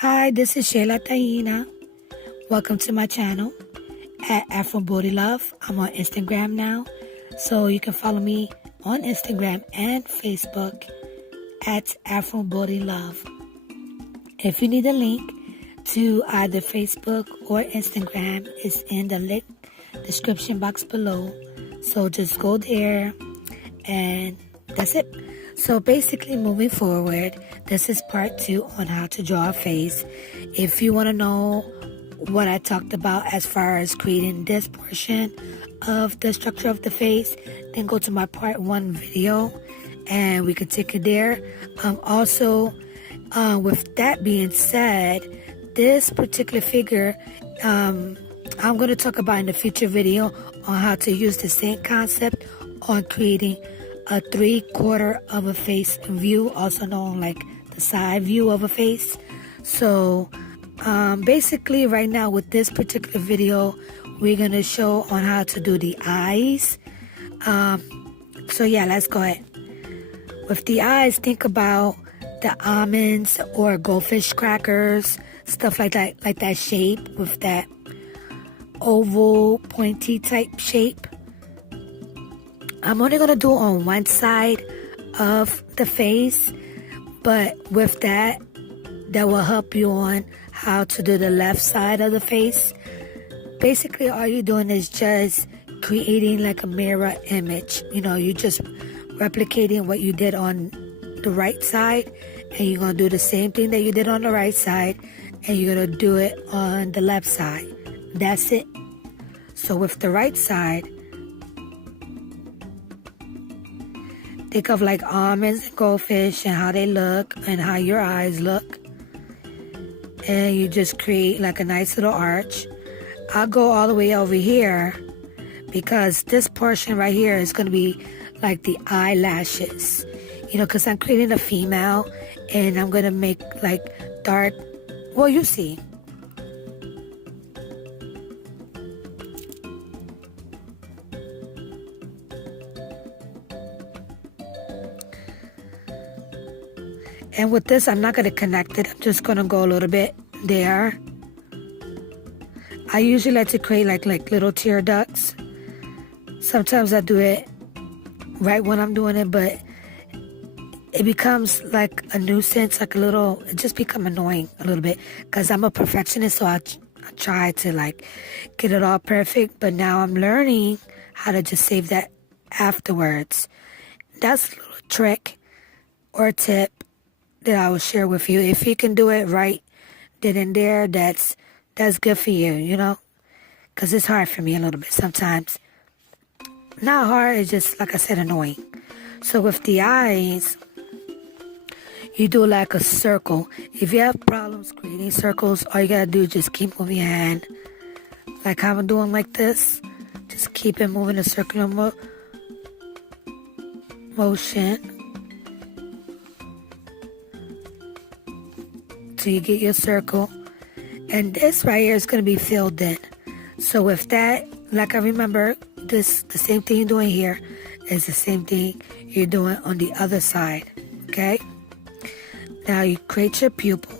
Hi, this is Shayla Taina. Welcome to my channel at Afro Booty Love. I'm on Instagram now, so you can follow me on Instagram and Facebook at Afro Booty Love. If you need a link to either Facebook or Instagram, it's in the link description box below. So just go there and that's it. So basically moving forward, this is part 2 on how to draw a face. If you want to know what I talked about as far as creating this portion of the structure of the face, then go to my part 1 video and we can take it there. With that being said, this particular figure, I'm going to talk about in the future video on how to use the same concept on creating a 3/4 of a face view, also known like the side view of a face. So basically right now with this particular video, we're going to show on how to do the eyes. So yeah, let's go ahead. With the eyes, think about the almonds or goldfish crackers, stuff like that shape with that oval pointy type shape. I'm only going to do on one side of the face, but with that will help you on how to do the left side of the face. Basically, all you're doing is just creating like a mirror image. You know, you're just replicating what you did on the right side, and you're going to do the same thing that you did on the right side, and you're going to do it on the left side. That's it. So with the right side, think of like almonds and goldfish and how they look and how your eyes look. And you just create like a nice little arch. I'll go all the way over here because this portion right here is going to be like the eyelashes. You know, because I'm creating a female and I'm going to make like dark, well, you see. And with this, I'm not going to connect it. I'm just going to go a little bit there. I usually like to create like little tear ducts. Sometimes I do it right when I'm doing it, but it becomes like a nuisance, like it just become annoying a little bit because I'm a perfectionist, so I try to like get it all perfect, but now I'm learning how to just save that afterwards. That's a little trick or tip that I will share with you. If you can do it right then and there, that's good for you, you know, because it's hard for me a little bit sometimes. Not hard, it's just, like I said, annoying. So with the eyes, you do like a circle. If you have problems creating circles, all you gotta do is just keep moving your hand like how I'm doing like this. Just keep it moving a circular motion till you get your circle. And this right here is going to be filled in. So with that, like I remember, the same thing you're doing here is the same thing you're doing on the other side. Okay? Now you create your pupil.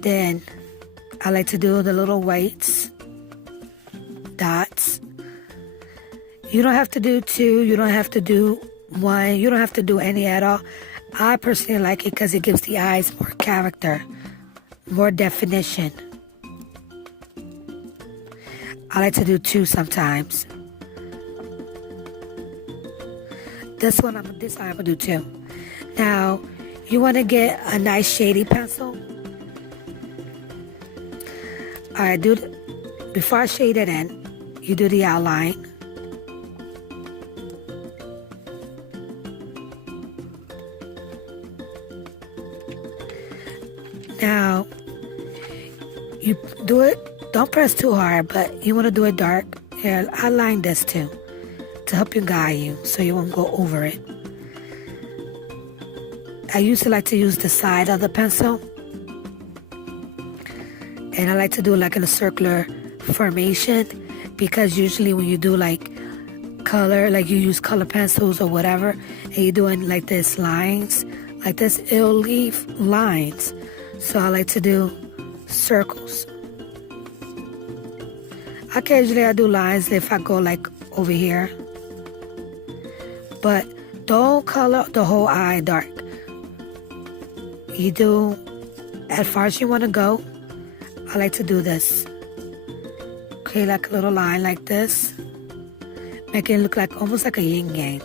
Then I like to do the little whites, dots. You don't have to do 2. You don't have to do 1. You don't have to do any at all. I personally like it because it gives the eyes more character, more definition. I like to do 2 sometimes. This one I'm gonna do 2. Now, you want to get a nice shady pencil. Alright, before I shade it in, you do the outline. Now, you do it, don't press too hard, but you want to do it dark. Here, I line this too to help you guide you so you won't go over it. I used to like to use the side of the pencil. And I like to do like in a circular formation because usually when you do like color, like you use color pencils or whatever, and you're doing like this lines, like this, it'll leave lines. So I like to do circles. Occasionally I do lines if I go like over here. But don't color the whole eye dark. You do as far as you want to go. I like to do this. Create like a little line like this. Make it look like almost like a yin yang.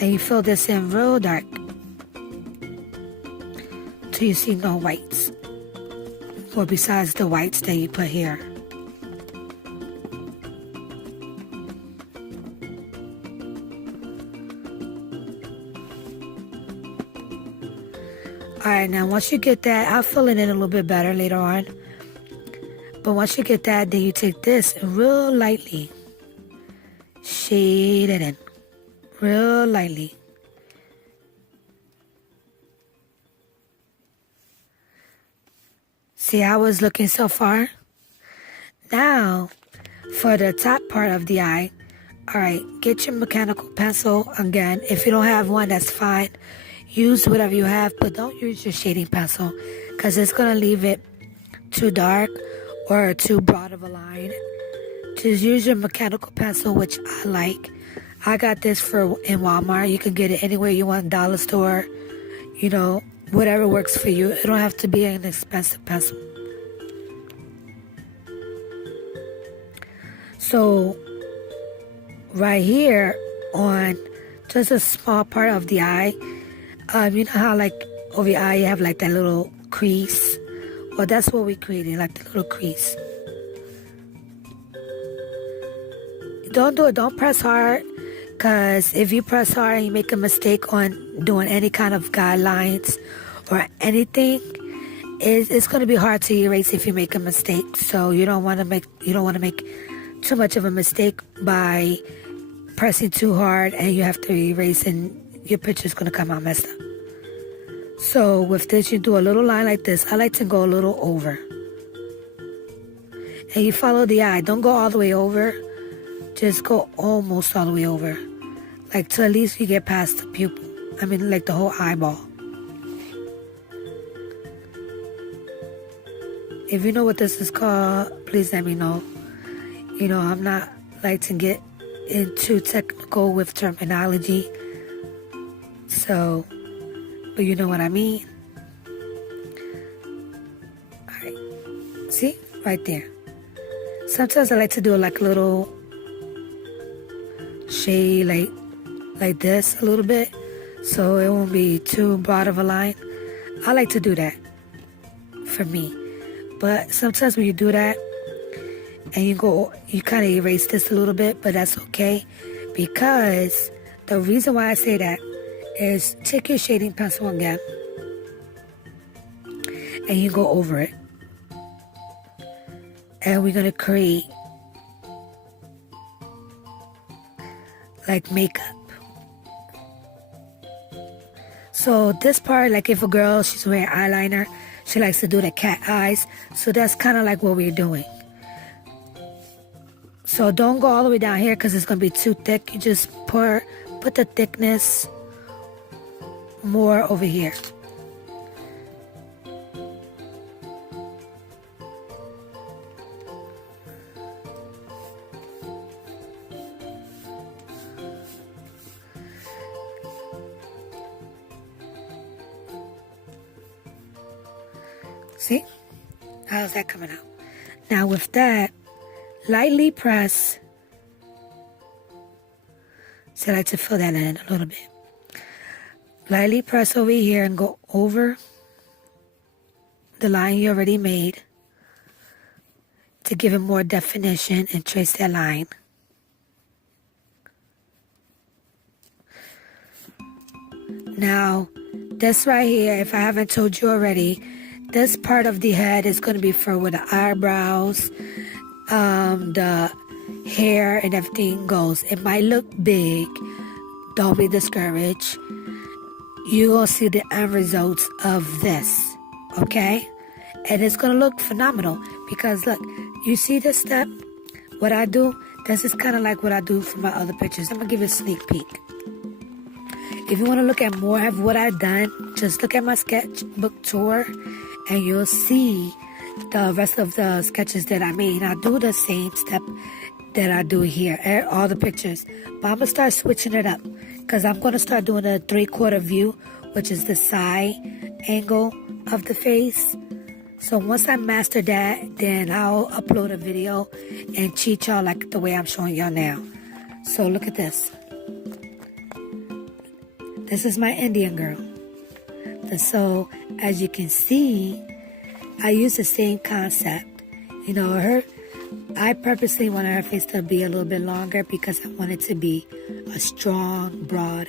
And you fill this in real dark till you see no whites. Or besides the whites that you put here. Alright, now once you get that, I'll fill it in a little bit better later on. But once you get that, then you take this and real lightly shade it in. Real lightly. See how it's looking so far? Now, for the top part of the eye, alright, get your mechanical pencil again. If you don't have one, that's fine. Use whatever you have, but don't use your shading pencil because it's going to leave it too dark or too broad of a line. Just use your mechanical pencil, which I like. I got this in Walmart. You can get it anywhere you want, dollar store, you know, whatever works for you. It don't have to be an expensive pencil. So, right here on just a small part of the eye, you know how like over your eye you have like that little crease? Well, that's what we created, like the little crease. Don't do it, don't press hard, because if you press hard and you make a mistake on doing any kind of guidelines or anything, it's going to be hard to erase if you make a mistake. So you don't want to make too much of a mistake by pressing too hard and you have to erase and your picture's going to come out messed up. So with this, you do a little line like this. I like to go a little over. And you follow the eye. Don't go all the way over. Just go almost all the way over. Like till at least you get past the pupil. I mean like the whole eyeball. If you know what this is called, please let me know. You know, I'm not like to get into technical with terminology. So, but you know what I mean. Alright. See? Right there. Sometimes I like to do like a little shade like this a little bit. So it won't be too broad of a line. I like to do that for me. But sometimes when you do that and you kind of erase this a little bit, but that's okay. Because the reason why I say that is take your shading pencil again and you go over it. And we're going to create like makeup. So this part, like if a girl, she's wearing eyeliner, she likes to do the cat eyes. So that's kind of like what we're doing. So don't go all the way down here because it's going to be too thick. You just put the thickness more over here. See? How's that coming out? Now with that, lightly press. So I like to fill that in a little bit. Lightly press over here and go over the line you already made to give it more definition and trace that line. Now, this right here, if I haven't told you already, this part of the head is going to be for where the eyebrows, the hair and everything goes. It might look big. Don't be discouraged. You're going to see the end results of this, okay? And it's going to look phenomenal because, look, you see this step? What I do, this is kind of like what I do for my other pictures. I'm going to give you a sneak peek. If you want to look at more of what I've done, just look at my sketchbook tour and you'll see the rest of the sketches that I made. I do the same step that I do here, all the pictures. But I'm going to start switching it up because I'm going to start doing a 3/4 view, which is the side angle of the face. So once I master that, then I'll upload a video and cheat y'all like the way I'm showing y'all now. So look at this. This is my Indian girl. And so as you can see, I use the same concept. You know, I purposely wanted her face to be a little bit longer because I want it to be a strong, broad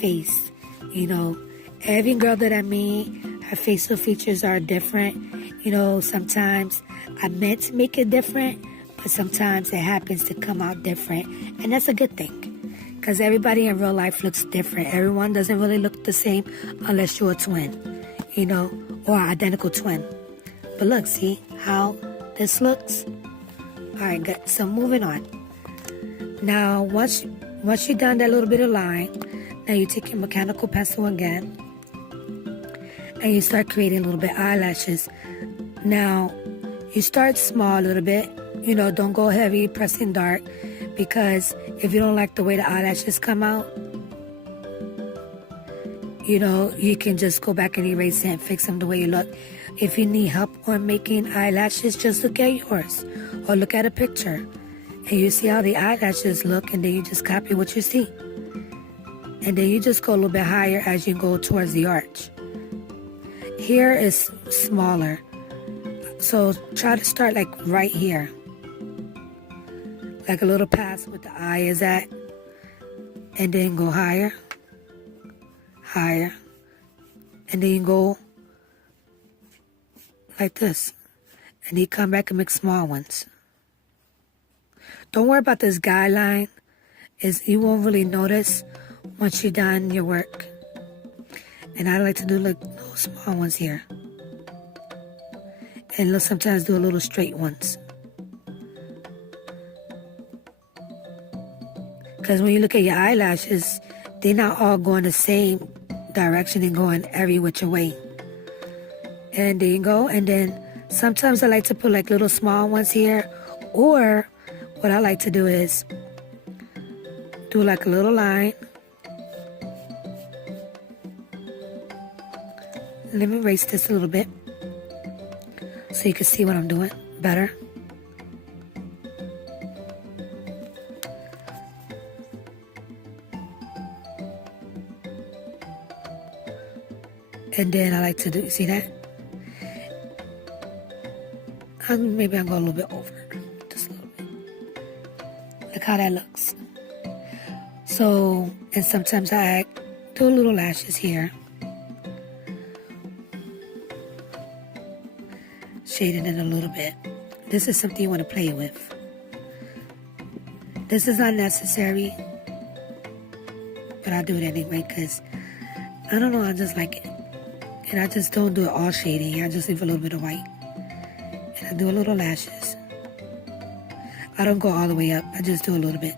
face. You know, every girl that I meet, her facial features are different. You know, sometimes I meant to make it different, but sometimes it happens to come out different. And that's a good thing because everybody in real life looks different. Everyone doesn't really look the same unless you're a twin, you know, or an identical twin. But look, see how this looks? All right, good. So moving on. Now, once you've done that little bit of line, now you take your mechanical pencil again, and you start creating a little bit eyelashes. Now, you start small a little bit. You know, don't go heavy, pressing dark, because if you don't like the way the eyelashes come out, you know, you can just go back and erase it and fix them the way you look. If you need help on making eyelashes, just look at yours or look at a picture and you see how the eyelashes look, and then you just copy what you see. And then you just go a little bit higher as you go towards the arch. Here is smaller. So try to start like right here. Like a little past where the eye is at. And then go higher. Higher. And then you go like this. And you come back and make small ones. Don't worry about this guideline. You won't really notice once you're done your work. And I like to do like little small ones here. And sometimes do a little straight ones. Because when you look at your eyelashes, they're not all going the same direction and going every which way. And there you go. And then sometimes I like to put like little small ones here. Or what I like to do is do like a little line. Let me erase this a little bit so you can see what I'm doing better. And then I like to do, see that? Maybe I'll go a little bit over, just a little bit. Look how that looks. So, and sometimes I do little lashes here. Shading it a little bit. This is something you want to play with. This is not necessary, but I do it anyway because I don't know, I just like it. And I just don't do it all shading. I just leave a little bit of white. And I do a little lashes. I don't go all the way up. I just do a little bit.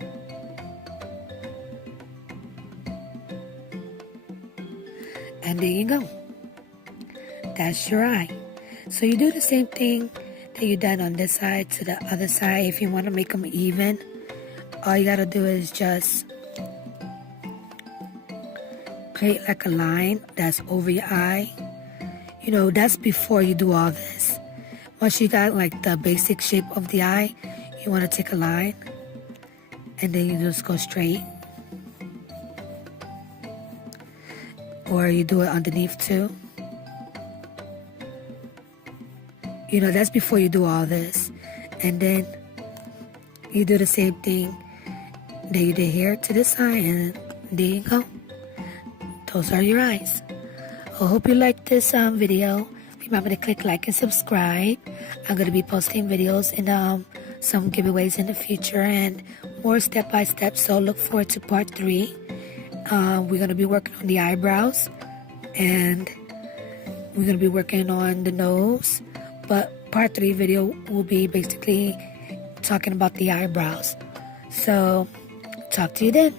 And there you go. That's your eye. So you do the same thing that you done on this side to the other side. If you want to make them even, all you got to do is just create like a line that's over your eye. You know, that's before you do all this. Once you got like the basic shape of the eye, you want to take a line and then you just go straight. Or you do it underneath too. You know, that's before you do all this. And then you do the same thing that you did here to this side, and there you go. Those are your eyes. I hope you liked this video. Remember to click like and subscribe. I'm going to be posting videos and some giveaways in the future and more step-by-step. So look forward to part 3. We're going to be working on the eyebrows. And we're going to be working on the nose. But part 3 video will be basically talking about the eyebrows. So talk to you then.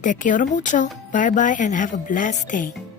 Te quiero mucho. Bye bye and have a blessed day.